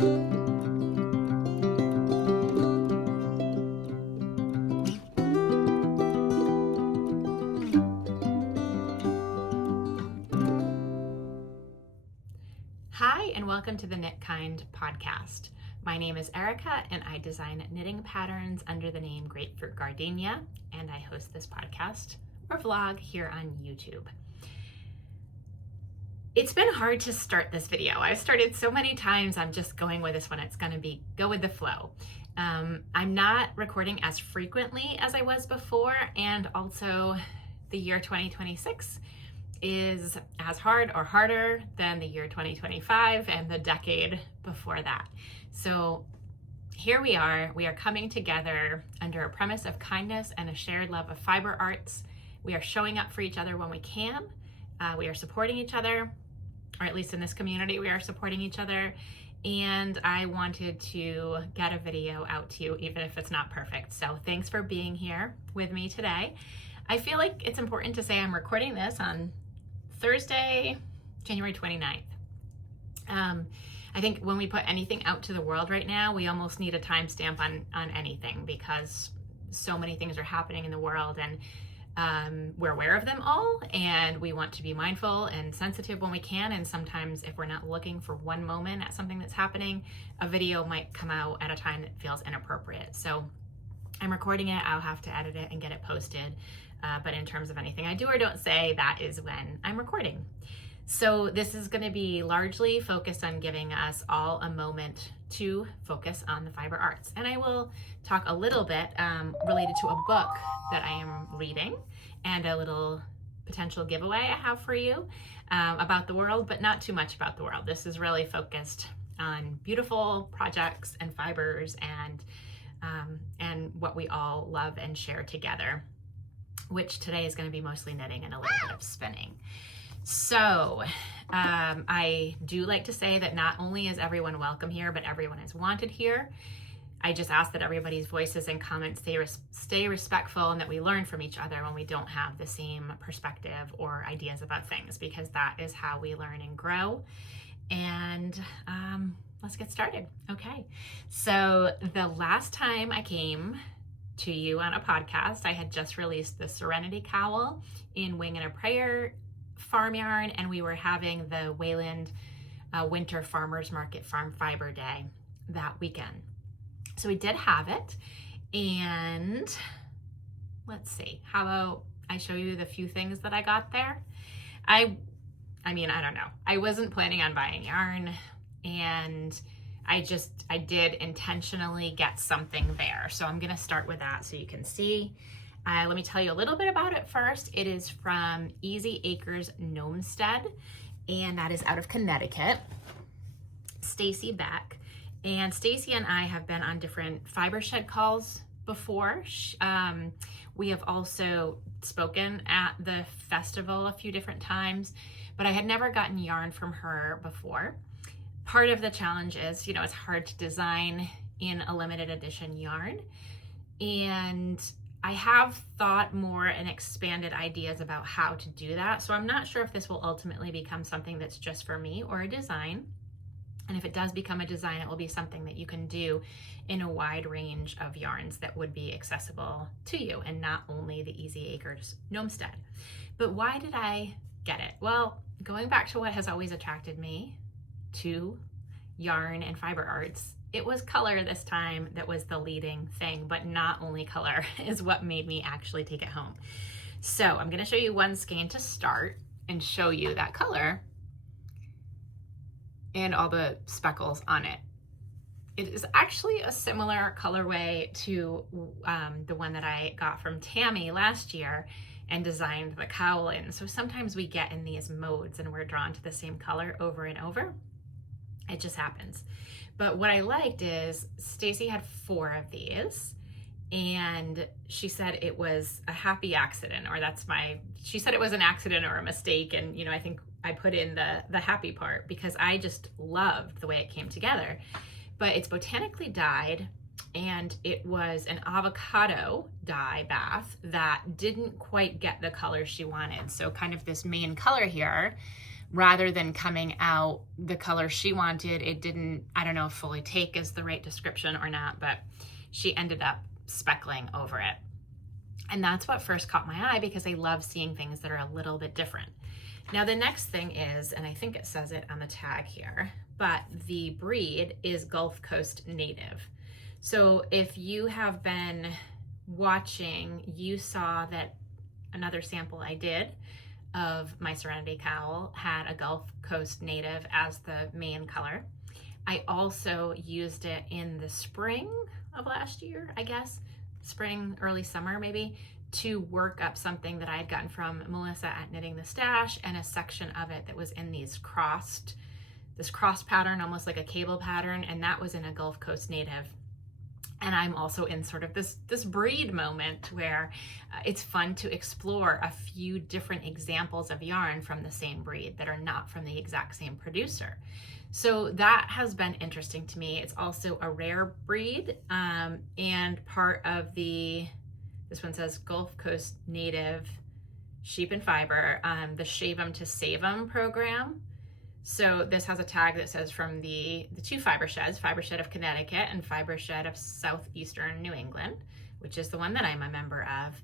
Hi, and welcome to the Knit Kind podcast. My name is Erika, and I design knitting patterns under the name Grapefruit Gardenia, and I host this podcast or vlog here on YouTube. It's been hard to start this video. I've started so many times, I'm just going with this one. It's going to be go with the flow. I'm not recording as frequently as I was before, and also the year 2026 is as hard or harder than the year 2025 and the decade before that. So here we are coming together under a premise of kindness and a shared love of fiber arts. We are showing up for each other when we can. We are supporting each other, or at least in this community, we are supporting each other. And I wanted to get a video out to you, even if it's not perfect. So thanks for being here with me today. I feel like it's important to say I'm recording this on Thursday, January 29th. I think when we put anything out to the world right now, we almost need a timestamp on anything, because so many things are happening in the world, and we're aware of them all, and we want to be mindful and sensitive when we can. And sometimes if we're not looking for one moment at something that's happening, a video might come out at a time that feels inappropriate. So I'm recording it, I'll have to edit it and get it posted. But in terms of anything I do or don't say, that is when I'm recording. So this is going to be largely focused on giving us all a moment to focus on the fiber arts. And I will talk a little bit related to a book that I am reading and a little potential giveaway I have for you about the world, but not too much about the world. This is really focused on beautiful projects and fibers and what we all love and share together, which today is going to be mostly knitting and a little bit of spinning. So I do like to say that not only is everyone welcome here, but everyone is wanted here. I just ask that everybody's voices and comments stay respectful, and that we learn from each other when we don't have the same perspective or ideas about things, because that is how we learn and grow. And let's get started. Okay, so the last time I came to you on a podcast, I had just released the Serenity Cowl in Wing and a Prayer farm yarn, and we were having the Wayland Winter Farmers Market Farm Fiber Day that weekend. So we did have it, and let's see, how about I show you the few things that I got there? I mean, I don't know. I wasn't planning on buying yarn, and I did intentionally get something there. So I'm gonna start with that so you can see. Let me tell you a little bit about it first. It is from Easy Acres Gnomestead, and that is out of Connecticut. Stacy Beck. And Stacy and I have been on different fiber shed calls before. We have also spoken at the festival a few different times, but I had never gotten yarn from her before. Part of the challenge is, it's hard to design in a limited edition yarn. And I have thought more and expanded ideas about how to do that. So I'm not sure if this will ultimately become something that's just for me or a design. And if it does become a design, it will be something that you can do in a wide range of yarns that would be accessible to you, and not only the Easy Acres Gnomestead. But why did I get it? Well, going back to what has always attracted me to yarn and fiber arts, it was color this time that was the leading thing, but not only color is what made me actually take it home. So I'm going to show you one skein to start and show you that color and all the speckles on it. It is actually a similar colorway to the one that I got from Tammy last year and designed the cowl in. So sometimes we get in these modes and we're drawn to the same color over and over. It just happens. But what I liked is Stacy had 4 of these, and she said it was a happy accident, or she said it was an accident or a mistake. And, I think I put in the happy part because I just loved the way it came together. But it's botanically dyed, and it was an avocado dye bath that didn't quite get the color she wanted. So kind of this main color here rather than coming out the color she wanted, it didn't, I don't know if fully take is the right description or not, but she ended up speckling over it. And that's what first caught my eye, because I love seeing things that are a little bit different. Now the next thing is, and I think it says it on the tag here, but the breed is Gulf Coast native. So if you have been watching, you saw that another sample I did of my Serenity Cowl had a Gulf Coast native as the main color. I also used it in the spring of last year, I guess, spring, early summer maybe, to work up something that I had gotten from Melissa at Knitting the Stash, and a section of it that was in this cross pattern, almost like a cable pattern, and that was in a Gulf Coast native. And I'm also in sort of this breed moment where it's fun to explore a few different examples of yarn from the same breed that are not from the exact same producer. So that has been interesting to me. It's also a rare breed, and part of this one says Gulf Coast Native Sheep and Fiber, the Shave 'em to Save 'em program. So this has a tag that says from the two fiber sheds, Fiber Shed of Connecticut and Fiber Shed of Southeastern New England, which is the one that I'm a member of,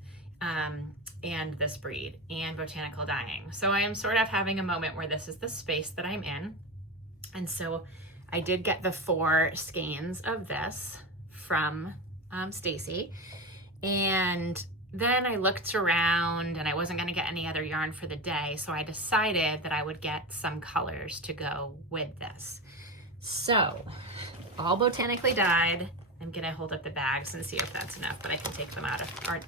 and this breed, and Botanical Dyeing. So I am sort of having a moment where this is the space that I'm in. And so I did get the 4 skeins of this from Stacy. And then I looked around and I wasn't going to get any other yarn for the day, so I decided that I would get some colors to go with this. So, all botanically dyed. I'm going to hold up the bags and see if that's enough, but I can take them out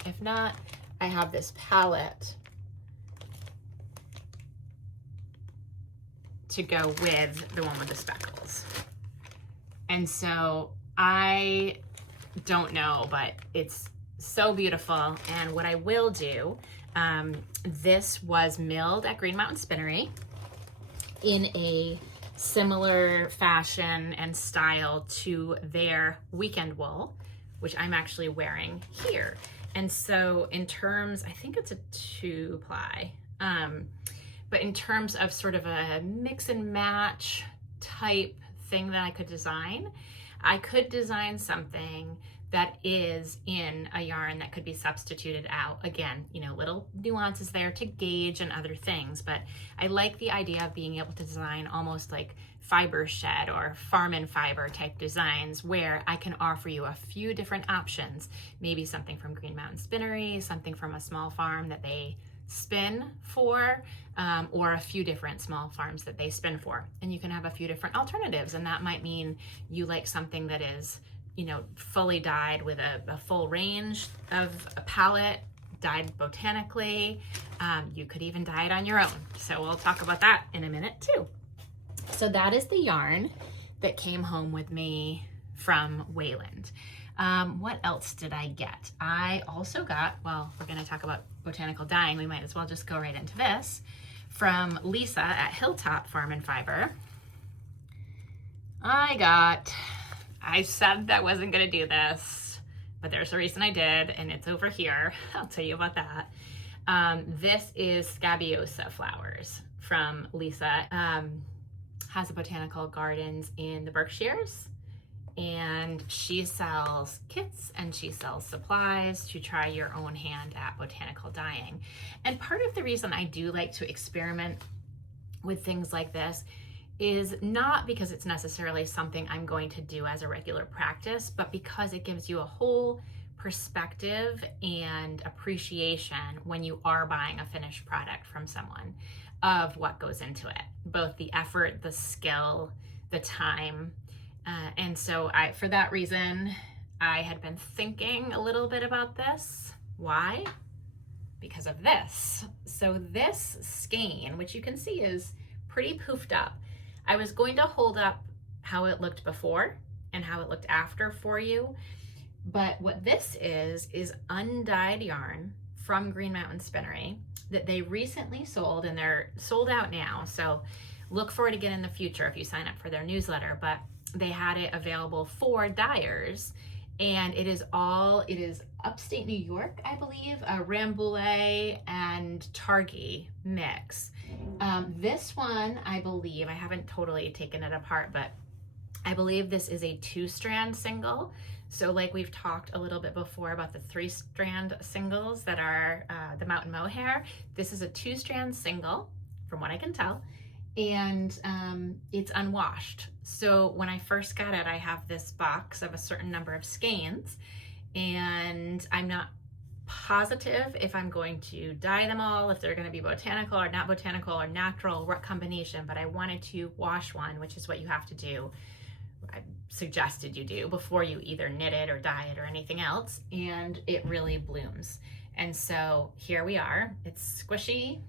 if not. I have this palette to go with the one with the speckles. And so I don't know, but it's so beautiful. And what I will do, this was milled at Green Mountain Spinnery in a similar fashion and style to their weekend wool, which I'm actually wearing here. And so in terms, I think it's a 2-ply, but in terms of sort of a mix and match type thing that I could design something that is in a yarn that could be substituted out. Again, you know, little nuances there to gauge and other things, but I like the idea of being able to design almost like fiber shed or farm and fiber type designs, where I can offer you a few different options, maybe something from Green Mountain Spinnery, something from a small farm that they spin for, or a few different small farms that they spin for. And you can have a few different alternatives, and that might mean you like something that is, you know, fully dyed with a full range of a palette, dyed botanically. You could even dye it on your own. So we'll talk about that in a minute too. So that is the yarn that came home with me from Wayland. What else did I get? I also got, well, we're going to talk about botanical dyeing. We might as well just go right into this. From Lisa at Hilltop Farm and Fiber, I said that wasn't going to do this, but there's a reason I did, and it's over here. I'll tell you about that. This is Scabiosa flowers from Lisa. Has a botanical gardens in the Berkshires, and she sells kits and she sells supplies to try your own hand at botanical dyeing. And part of the reason I do like to experiment with things like this is not because it's necessarily something I'm going to do as a regular practice, but because it gives you a whole perspective and appreciation when you are buying a finished product from someone of what goes into it, both the effort, the skill, the time. And so for that reason, I had been thinking a little bit about this. Why? Because of this. So this skein, which you can see is pretty poofed up, I was going to hold up how it looked before and how it looked after for you. But what this is undyed yarn from Green Mountain Spinnery that they recently sold, and they're sold out now. So look for it again in the future if you sign up for their newsletter. But they had it available for dyers and it is upstate New York, I believe, a Rambouillet and Targhee mix. This one, I believe, I haven't totally taken it apart, but I believe this is a 2-strand single. So like we've talked a little bit before about the 3-strand singles that are the mountain mohair, this is a 2-strand single from what I can tell, and it's unwashed. So when I first got it, I have this box of a certain number of skeins, and I'm not positive if I'm going to dye them all, if they're going to be botanical or not botanical or natural, what combination, but I wanted to wash one, which is what you have to do. I suggested you do before you either knit it or dye it or anything else, and it really blooms. And so here we are. It's squishy.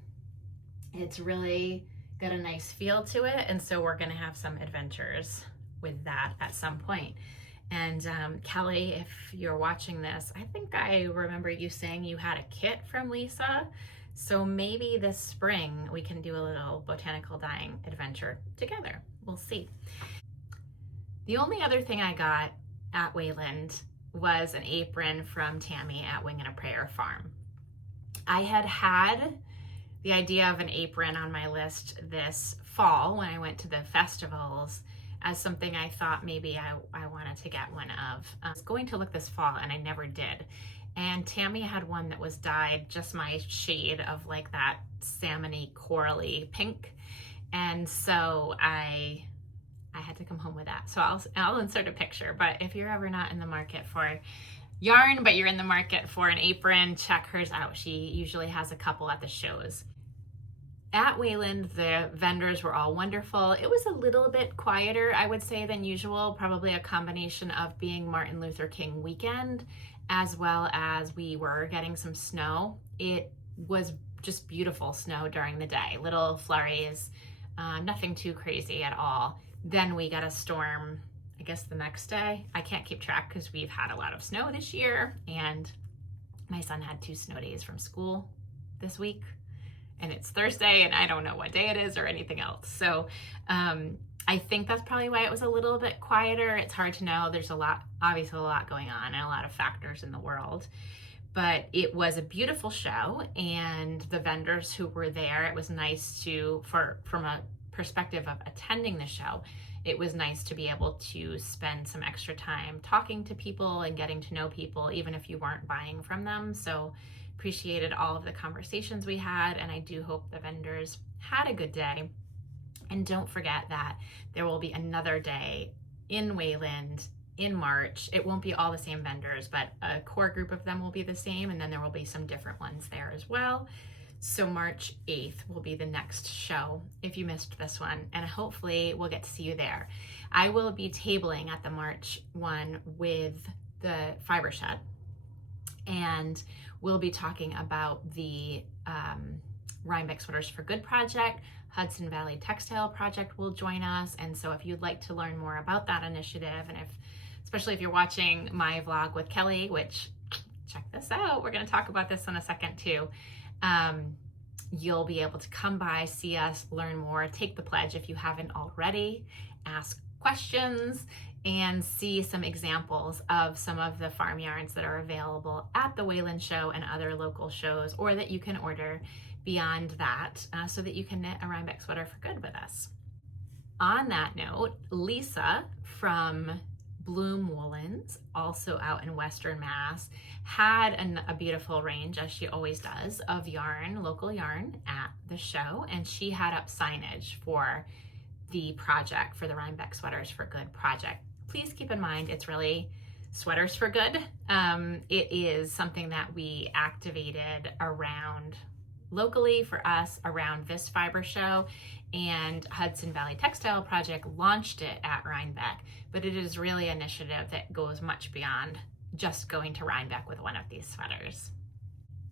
It's really got a nice feel to it, and so we're going to have some adventures with that at some point. And Kelly, if you're watching this, I think I remember you saying you had a kit from Lisa, so maybe this spring we can do a little botanical dyeing adventure together. We'll see. The only other thing I got at Wayland was an apron from Tammy at Wing and a Prayer Farm. I had the idea of an apron on my list this fall when I went to the festivals as something I thought maybe I wanted to get one of. I was going to look this fall and I never did. And Tammy had one that was dyed just my shade of like that salmony corally pink. And so I had to come home with that. So I'll insert a picture, but if you're ever not in the market for yarn, but you're in the market for an apron, check hers out. She usually has a couple at the shows. At Wayland, the vendors were all wonderful. It was a little bit quieter, I would say, than usual, probably a combination of being Martin Luther King weekend, as well as we were getting some snow. It was just beautiful snow during the day, little flurries, nothing too crazy at all. Then we got a storm, I guess the next day. I can't keep track because we've had a lot of snow this year, and my son had 2 snow days from school this week. And it's Thursday, and I don't know what day it is or anything else. So I think that's probably why it was a little bit quieter. It's hard to know. There's obviously a lot going on and a lot of factors in the world. But it was a beautiful show, and the vendors who were there, it was nice from a perspective of attending the show, it was nice to be able to spend some extra time talking to people and getting to know people, even if you weren't buying from them. So appreciated all of the conversations we had, and I do hope the vendors had a good day. And don't forget that there will be another day in Wayland in March. It won't be all the same vendors, but a core group of them will be the same, and then there will be some different ones there as well. So March 8th will be the next show if you missed this one, and hopefully we'll get to see you there. I will be tabling at the March one with the Fiber Shed, and we'll be talking about the Rhinebeck Sweaters for Good project. Hudson Valley Textile Project will join us, and so if you'd like to learn more about that initiative, and especially if you're watching my vlog with Kelly, which check this out, we're going to talk about this in a second too, you'll be able to come by, see us, learn more, take the pledge if you haven't already, ask questions, and see some examples of some of the farm yarns that are available at the Wayland show and other local shows, or that you can order beyond that so that you can knit a Rhinebeck sweater for good with us. On that note, Lisa from Bloom Woolens, also out in Western Mass, had a beautiful range, as she always does, of yarn, local yarn at the show, and she had up signage for the project, for the Rhinebeck Sweaters for Good project. Please keep in mind, it's really Sweaters for Good. It is something that we activated around locally for us around this fiber show, and Hudson Valley Textile Project launched it at Rhinebeck, but it is really an initiative that goes much beyond just going to Rhinebeck with one of these sweaters.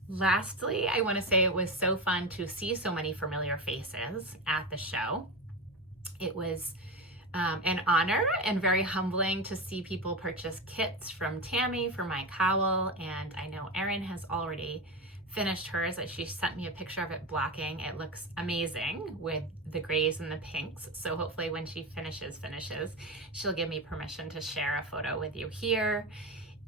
Lastly, I want to say it was so fun to see so many familiar faces at the show. It was an honor and very humbling to see people purchase kits from Tammy for my cowl, and I know Erin has already finished hers. She sent me a picture of it blocking. It looks amazing with the grays and the pinks, so hopefully when she finishes, she'll give me permission to share a photo with you here.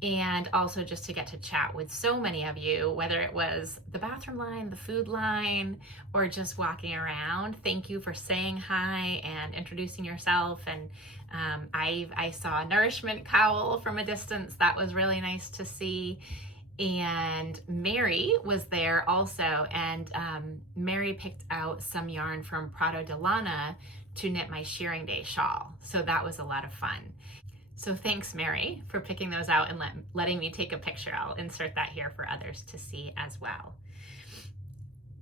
and also just to get to chat with so many of you, whether it was the bathroom line, the food line, or just walking around. Thank you for saying hi and introducing yourself. And I saw a nourishment cowl from a distance. That was really nice to see. And Mary was there also, and Mary picked out some yarn from Prado de Lana to knit my shearing day shawl. So that was a lot of fun. So thanks, Mary, for picking those out and letting me take a picture. I'll insert that here for others to see as well.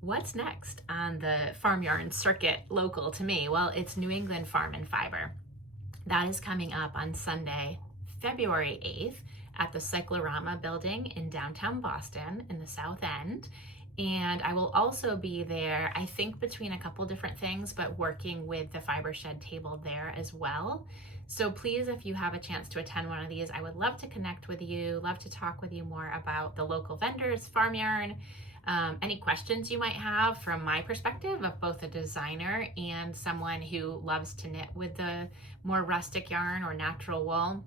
What's next on the farm yarn circuit local to me? Well, it's New England Farm and Fiber. That is coming up on Sunday, February 8th at the Cyclorama building in downtown Boston in the South End. And I will also be there, I think between a couple different things, but working with the Fiber Shed table there as well. So please, if you have a chance to attend one of these, I would love to connect with you, love to talk with you more about the local vendors, farm yarn, any questions you might have from my perspective of both a designer and someone who loves to knit with the more rustic yarn or natural wool.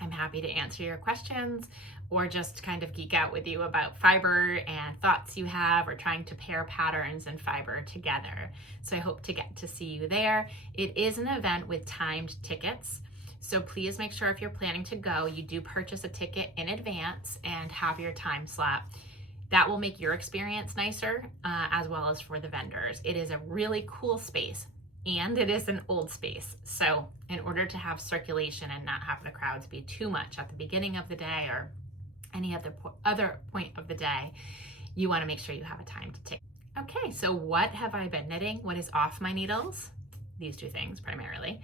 I'm happy to answer your questions or just kind of geek out with you about fiber and thoughts you have or trying to pair patterns and fiber together. So I hope to get to see you there. It is an event with timed tickets. So please make sure if you're planning to go, you do purchase a ticket in advance and have your time slot. That will make your experience nicer as well as for the vendors. It is a really cool space. And it is an old space. So in order to have circulation and not have the crowds be too much at the beginning of the day or any other point of the day, you want to make sure you have a timed ticket. Okay, so what have I been knitting? What is off my needles? These two things primarily.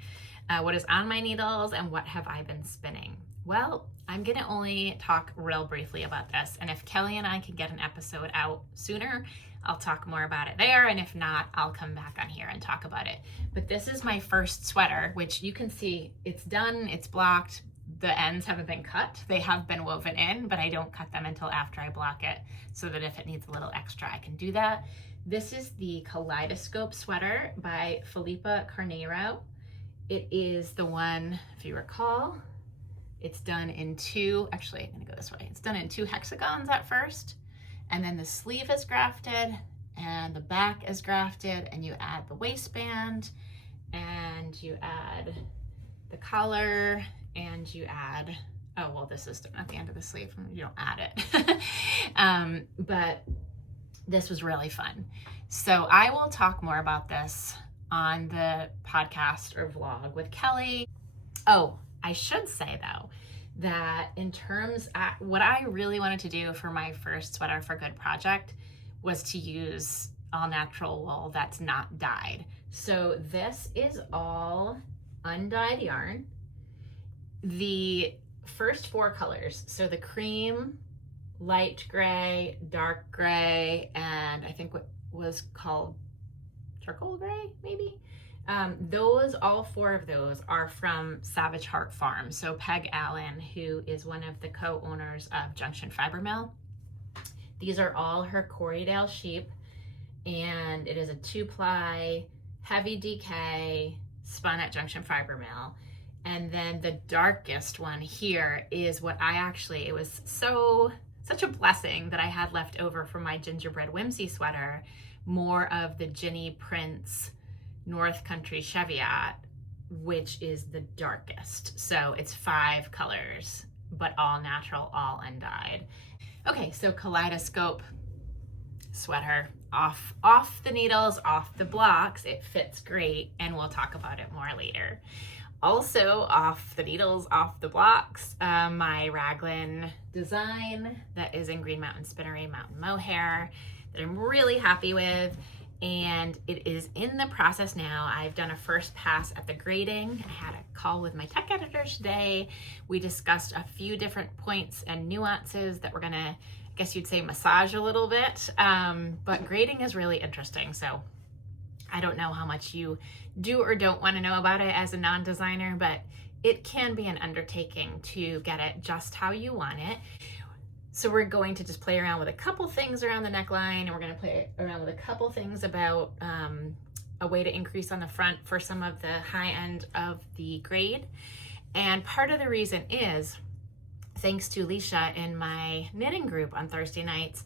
What is on my needles and what have I been spinning? Well, I'm gonna only talk real briefly about this. And if Kelly and I can get an episode out sooner, I'll talk more about it there, and if not, I'll come back on here and talk about it. But this is my first sweater, which you can see it's done, it's blocked, the ends haven't been cut. They have been woven in, but I don't cut them until after I block it, so that if it needs a little extra, I can do that. This is the Kaleidoscope sweater by Felipa Carneiro. It is the one, if you recall, it's done in two, actually, I'm gonna go this way. It's done in two hexagons at first. And then the sleeve is grafted and the back is grafted, and you add the waistband and you add the collar and you add, oh, well, this is done at the end of the sleeve. You don't add it. But this was really fun. So I will talk more about this on the podcast or vlog with Kelly. Oh, I should say though, that in terms of what I really wanted to do for my first Sweater for Good project was to use all natural wool that's not dyed. So this is all undyed yarn. The first four colors, so the cream, light gray, dark gray, and I think what was called charcoal gray, maybe? Those, all four of those are from Savage Heart Farm. So Peg Allen, who is one of the co-owners of Junction Fiber Mill. These are all her Corriedale sheep, and it is a 2-ply, heavy DK, spun at Junction Fiber Mill. And then the darkest one here is what I actually, it was such a blessing that I had left over from my gingerbread whimsy sweater, more of the Ginny Prince North Country Cheviot, which is the darkest. So it's 5 colors, but all natural, all undyed. Okay, so Kaleidoscope sweater, off the needles, off the blocks. It fits great, and we'll talk about it more later. Also off the needles, off the blocks, my raglan design that is in Green Mountain Spinnery Mountain Mohair that I'm really happy with. And it is in the process now. I've done a first pass at the grading. I had a call with my tech editor today. We discussed a few different points and nuances that we're gonna, I guess you'd say, massage a little bit. But grading is really interesting. So I don't know how much you do or don't want to know about it as a non-designer, but it can be an undertaking to get it just how you want it. So we're going to just play around with a couple things around the neckline, and we're going to play around with a couple things about a way to increase on the front for some of the high end of the grade. And part of the reason is thanks to Leisha in my knitting group on Thursday nights,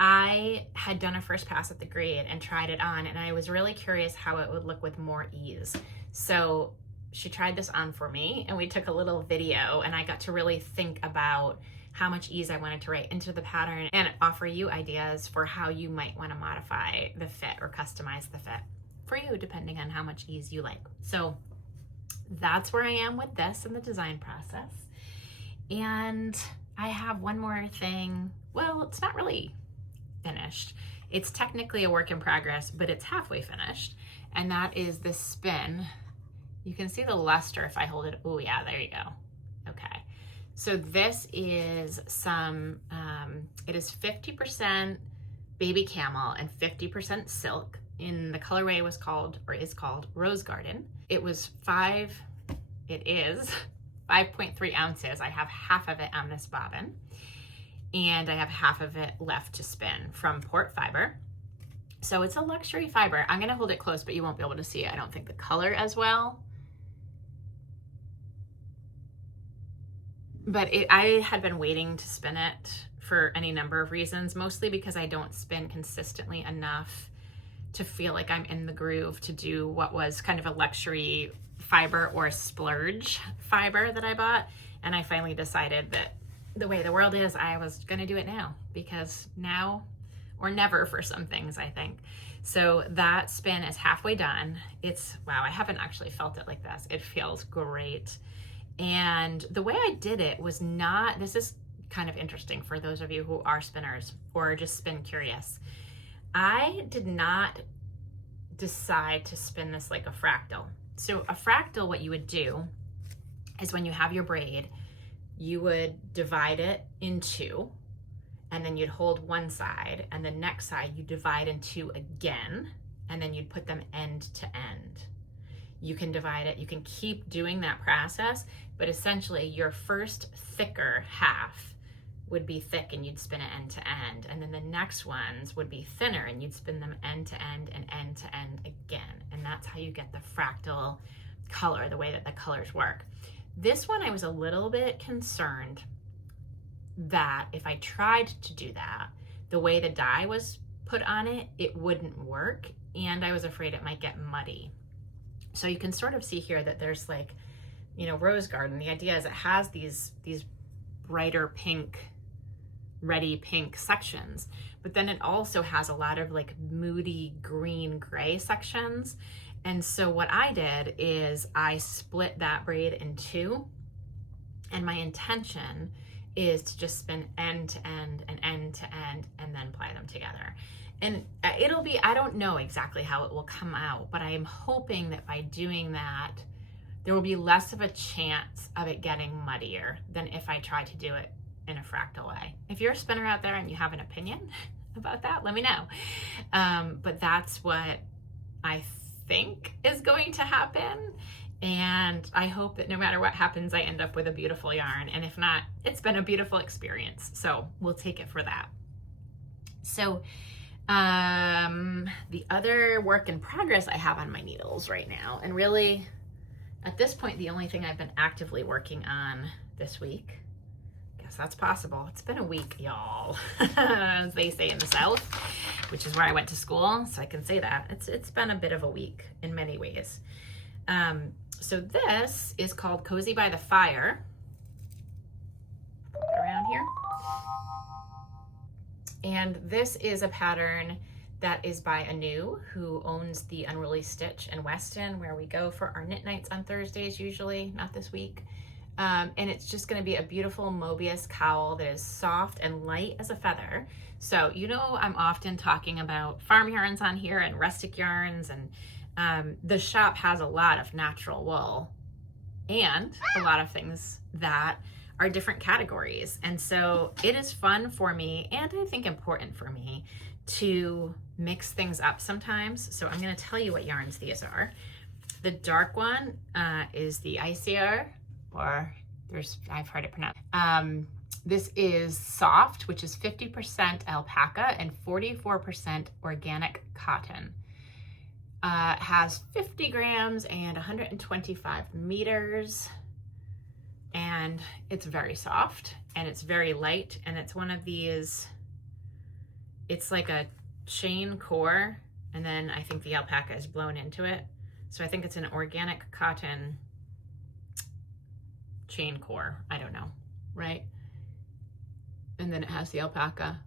I had done a first pass at the grid and tried it on, and I was really curious how it would look with more ease. So she tried this on for me, and we took a little video, and I got to really think about how much ease I wanted to write into the pattern and offer you ideas for how you might want to modify the fit or customize the fit for you, depending on how much ease you like. So that's where I am with this in the design process. And I have one more thing. Well, it's not really finished. It's technically a work in progress, but it's halfway finished. And that is this spin. You can see the luster if I hold it. Oh yeah, there you go. Okay. So this is some, it is 50% baby camel and 50% silk. In the colorway was called, or is called, Rose Garden. It is 5.3 ounces. I have half of it on this bobbin, and I have half of it left to spin from Port Fiber. So it's a luxury fiber. I'm gonna hold it close, but you won't be able to see it, I don't think, the color as well. But I had been waiting to spin it for any number of reasons, mostly because I don't spin consistently enough to feel like I'm in the groove to do what was kind of a luxury fiber or splurge fiber that I bought. And I finally decided that the way the world is, I was gonna do it now, because now or never for some things, I think. So that spin is halfway done. It's, wow, I haven't actually felt it like this. It feels great. And the way I did it was not, this is kind of interesting for those of you who are spinners or just spin curious. I did not decide to spin this like a fractal. So a fractal, what you would do is when you have your braid, you would divide it in two, and then you'd hold one side, and the next side you divide in two again, and then you'd put them end to end. You can divide it, you can keep doing that process, but essentially your first thicker half would be thick and you'd spin it end to end, and then the next ones would be thinner and you'd spin them end to end and end to end again. And that's how you get the fractal color, the way that the colors work. This one I was a little bit concerned that if I tried to do that, the way the dye was put on it, it wouldn't work, and I was afraid it might get muddy. So you can sort of see here that there's like, you know, Rose Garden, the idea is it has these brighter pink, reddy pink sections, but then it also has a lot of like moody green gray sections. And so what I did is I split that braid in two, and my intention is to just spin end to end and end to end and then ply them together. And it'll be, I don't know exactly how it will come out, but I am hoping that by doing that, there will be less of a chance of it getting muddier than if I try to do it in a fractal way. If you're a spinner out there and you have an opinion about that, let me know. But that's what I think is going to happen. And I hope that no matter what happens, I end up with a beautiful yarn. And if not, it's been a beautiful experience. So we'll take it for that. So the other work in progress I have on my needles right now, and really at this point, the only thing I've been actively working on this week, guess that's possible. It's been a week, y'all, as they say in the South, which is where I went to school. So I can say that it's been a bit of a week in many ways. So this is called Cozy by the Fire. Around here. And this is a pattern that is by Anu, who owns the Unruly Stitch in Weston, where we go for our knit nights on Thursdays usually, not this week. And it's just gonna be a beautiful Mobius cowl that is soft and light as a feather. So, you know, I'm often talking about farm yarns on here and rustic yarns, and the shop has a lot of natural wool and a lot of things that are different categories. And so it is fun for me, and I think important for me, to mix things up sometimes. So I'm gonna tell you what yarns these are. The dark one is the Icier, or I've heard it pronounced. This is soft, which is 50% alpaca and 44% organic cotton. It has 50 grams and 125 meters. and it's very soft and it's very light, and it's one of these, it's like a chain core, and then I think the alpaca is blown into it. So I think it's an organic cotton chain core. I don't know, right? And then it has the alpaca.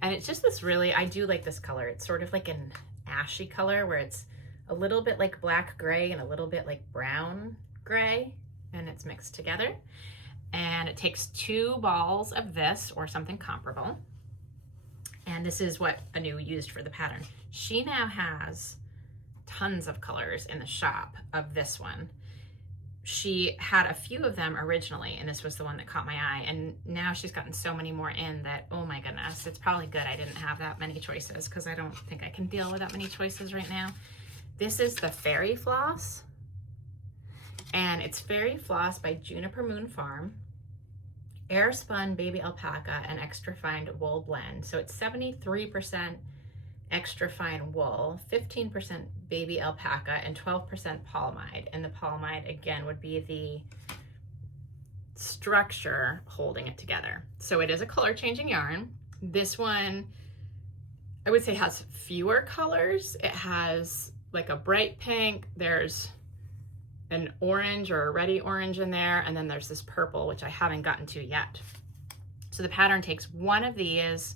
And it's just this really, I do like this color. It's sort of like an ashy color where it's a little bit like black gray and a little bit like brown gray, and it's mixed together. And it takes 2 balls of this or something comparable. And this is what Anu used for the pattern. She now has tons of colors in the shop of this one. She had a few of them originally, and this was the one that caught my eye. And now she's gotten so many more in that, oh my goodness, it's probably good I didn't have that many choices, because I don't think I can deal with that many choices right now. This is the Fairy Floss, and it's Fairy Floss by Juniper Moon Farm. Air spun baby alpaca and extra fine wool blend. So it's 73% extra fine wool, 15% baby alpaca, and 12% polyamide. And the polyamide, again, would be the structure holding it together. So it is a color changing yarn. This one, I would say, has fewer colors. It has like a bright pink, there's an orange or a reddy orange in there, and then there's this purple, which I haven't gotten to yet. So the pattern takes 1 of these,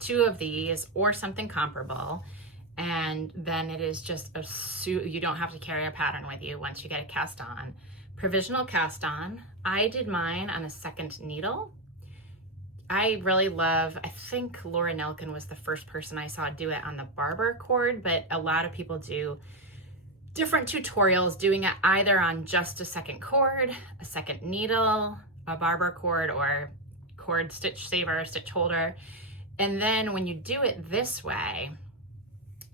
2 of these, or something comparable, and then it is just a you don't have to carry a pattern with you once you get it cast on. Provisional cast on. I did mine on a 2nd needle. I really love, I think Laura Nelkin was the first person I saw do it on the barber cord, but a lot of people do different tutorials doing it either on just a 2nd cord, a 2nd needle, a barber cord, or cord stitch saver, stitch holder. And then when you do it this way,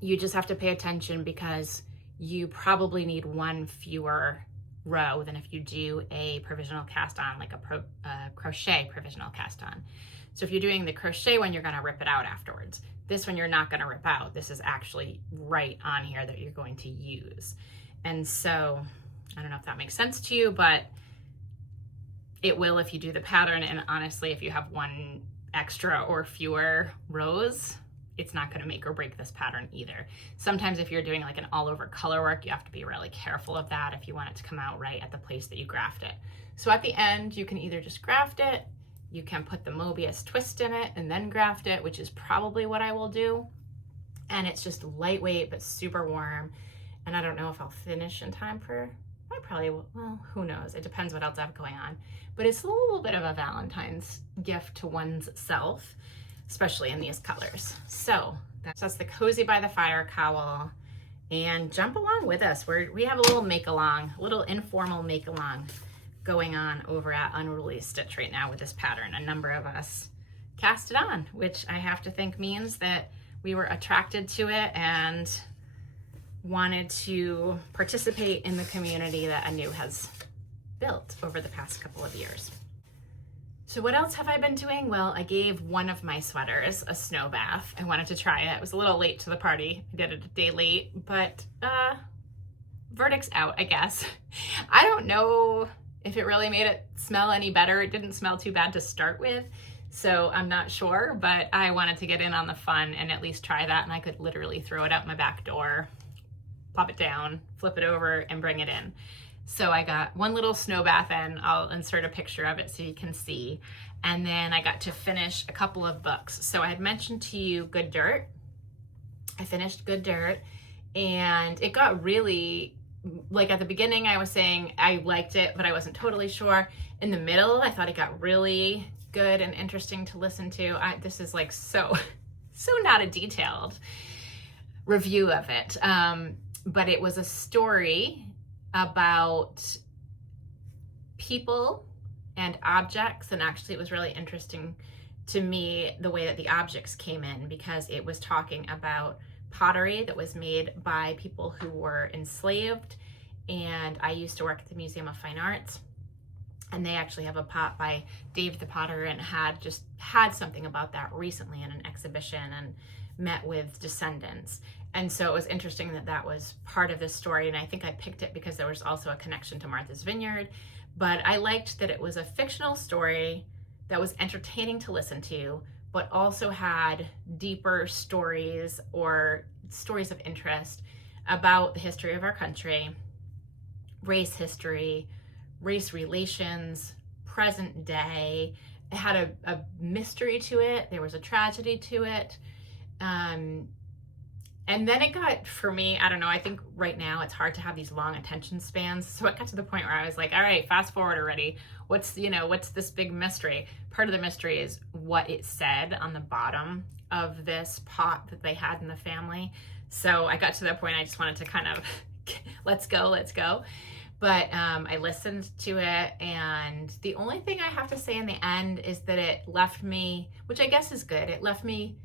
you just have to pay attention because you probably need 1 fewer row than if you do a provisional cast on, like a crochet provisional cast on. So if you're doing the crochet one, you're gonna rip it out afterwards. This one you're not gonna rip out. This is actually right on here that you're going to use. And so, I don't know if that makes sense to you, but it will if you do the pattern. And honestly, if you have 1 extra or fewer rows, it's not gonna make or break this pattern either. Sometimes if you're doing like an all over color work, you have to be really careful of that if you want it to come out right at the place that you graft it. So at the end, you can either just graft it, you can put the Mobius twist in it and then graft it, which is probably what I will do. And it's just lightweight, but super warm. And I don't know if I'll finish in time for, I probably will, well, who knows? It depends what else I have going on. But it's a little bit of a Valentine's gift to one's self, especially in these colors. So that's the Cozy by the Fire cowl. And jump along with us. We have a little make-along, a little informal make-along going on over at Unruly Stitch right now with this pattern. A number of us cast it on, which I have to think means that we were attracted to it and wanted to participate in the community that Anu has built over the past couple of years. So what else have I been doing? Well, I gave one of my sweaters a snow bath. I wanted to try it. It was a little late to the party. I did it a day late, but verdict's out, I guess. I don't know if it really made it smell any better. It didn't smell too bad to start with, so I'm not sure, but I wanted to get in on the fun and at least try that, and I could literally throw it out my back door, pop it down, flip it over, and bring it in. So I got 1 little snow bath in. I'll insert a picture of it so you can see. And then I got to finish a couple of books. So I had mentioned to you Good Dirt. I finished Good Dirt, and it got really, like at the beginning I was saying I liked it, but I wasn't totally sure. In the middle, I thought it got really good and interesting to listen to. This is like so not a detailed review of it, but it was a story about people and objects, and actually it was really interesting to me the way that the objects came in, because it was talking about pottery that was made by people who were enslaved. And I used to work at the Museum of Fine Arts, and they actually have a pot by Dave the Potter, and had something about that recently in an exhibition and met with descendants. And so it was interesting that that was part of this story, and I think I picked it because there was also a connection to Martha's Vineyard. but I liked that it was a fictional story that was entertaining to listen to, but also had deeper stories or stories of interest about the history of our country, race history, race relations, present day. It had a mystery to it. There was a tragedy to it. And then it got, for me, I don't know, I think right now it's hard to have these long attention spans. So it got to the point where I was like, all right, fast forward already. What's this big mystery? Part of the mystery is what it said on the bottom of this pot that they had in the family. So I got to that point, I just wanted to kind of, let's go. But I listened to it, and the only thing I have to say in the end is that it left me, which I guess is good, it left me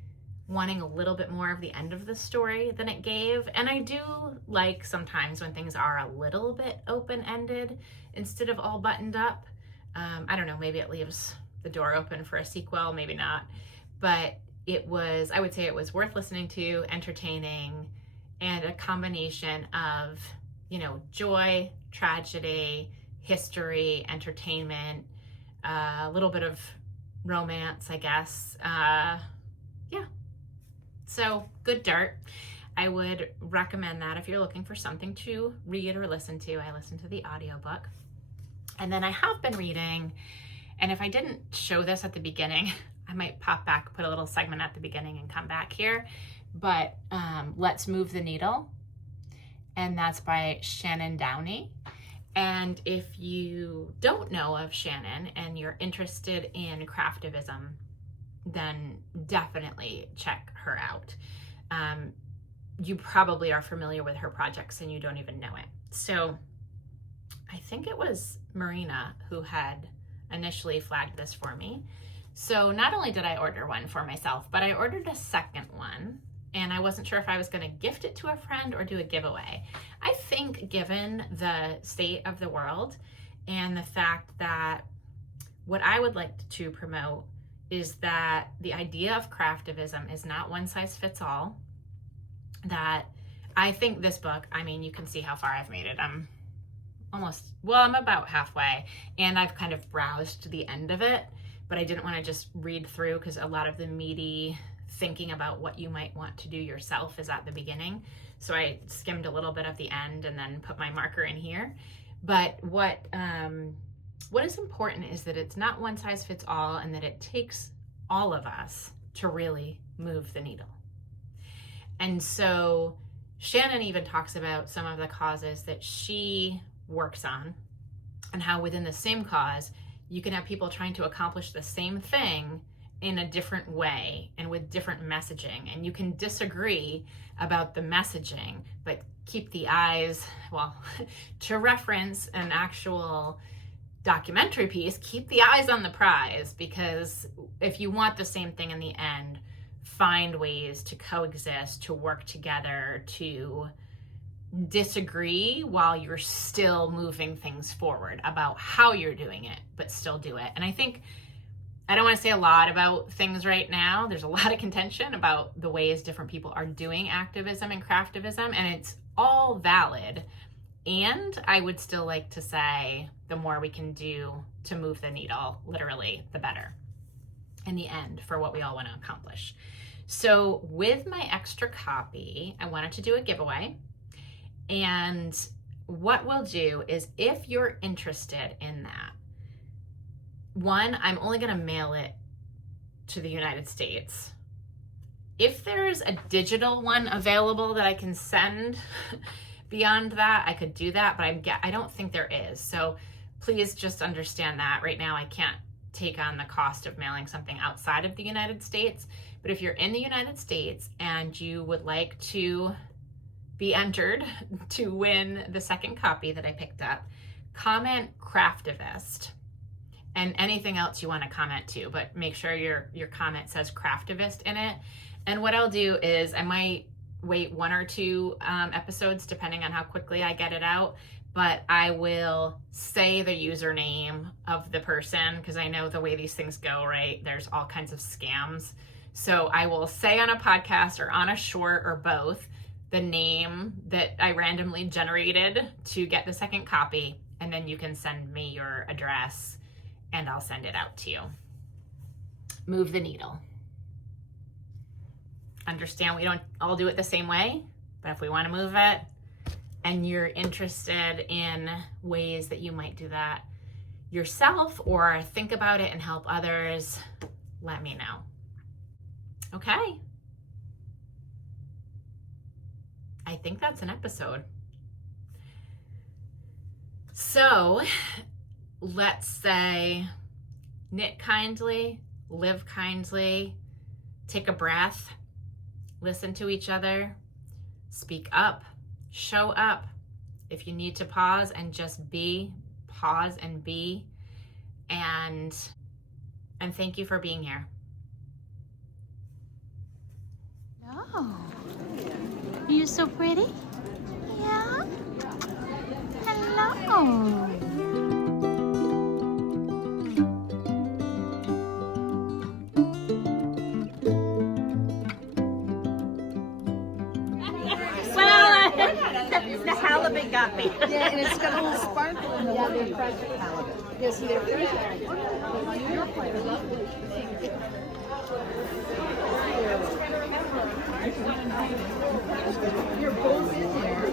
wanting a little bit more of the end of the story than it gave. And I do like sometimes when things are a little bit open-ended instead of all buttoned up. I don't know, maybe it leaves the door open for a sequel, maybe not. But I would say it was worth listening to, entertaining, and a combination of, joy, tragedy, history, entertainment, a little bit of romance, I guess. Yeah. So good dirt. I would recommend that if you're looking for something to read or listen to. I listened to the audiobook. And then I have been reading, and if I didn't show this at the beginning, I might pop back, put a little segment at the beginning and come back here. But Let's Move the Needle, and that's by Shannon Downey. And if you don't know of Shannon and you're interested in craftivism, then definitely check her out. You probably are familiar with her projects and you don't even know it. So I think it was Marina who had initially flagged this for me. So not only did I order one for myself, but I ordered a second one, and I wasn't sure if I was going to gift it to a friend or do a giveaway. I think given the state of the world and the fact that what I would like to promote is that the idea of craftivism is not one size fits all. That I think this book, you can see how far I've made it. I'm about halfway, and I've kind of browsed the end of it, but I didn't want to just read through because a lot of the meaty thinking about what you might want to do yourself is at the beginning. So I skimmed a little bit of the end and then put my marker in here. But what is important is that it's not one size fits all, and that it takes all of us to really move the needle. And so Shannon even talks about some of the causes that she works on, and how within the same cause, you can have people trying to accomplish the same thing in a different way and with different messaging. And you can disagree about the messaging, but keep the eyes, to reference an actual documentary piece, keep the eyes on the prize, because if you want the same thing in the end, find ways to coexist, to work together, to disagree while you're still moving things forward about how you're doing it, but still do it. And I think, I don't want to say a lot about things right now. There's a lot of contention about the ways different people are doing activism and craftivism, and it's all valid. And I would still like to say the more we can do to move the needle, literally, the better in the end for what we all want to accomplish. So with my extra copy, I wanted to do a giveaway. And what we'll do is, if you're interested in that, one, I'm only going to mail it to the United States. If there's a digital one available that I can send beyond that, I could do that, but I don't think there is. So please just understand that right now I can't take on the cost of mailing something outside of the United States. But if you're in the United States and you would like to be entered to win the second copy that I picked up, comment Craftivist, and anything else you want to comment to, but make sure your comment says Craftivist in it. And what I'll do is I might wait 1 or 2 episodes depending on how quickly I get it out, but I will say the username of the person, because I know the way these things go, right? There's all kinds of scams. So I will say on a podcast or on a short or both the name that I randomly generated to get the second copy, and then you can send me your address and I'll send it out to you. Move the needle. Understand we don't all do it the same way, but if we want to move it and you're interested in ways that you might do that yourself or think about it and help others, let me know. Okay. I think that's an episode. So let's say knit kindly, live kindly, take a breath, listen to each other, speak up, show up. If you need to pause and just be, pause and be. And thank you for being here. Oh, you're so pretty. Yeah? Hello. The halibut got me. Yeah, and it's got a little sparkle in the water. Fresh halibut. Yes, they're fresh. You're both in there.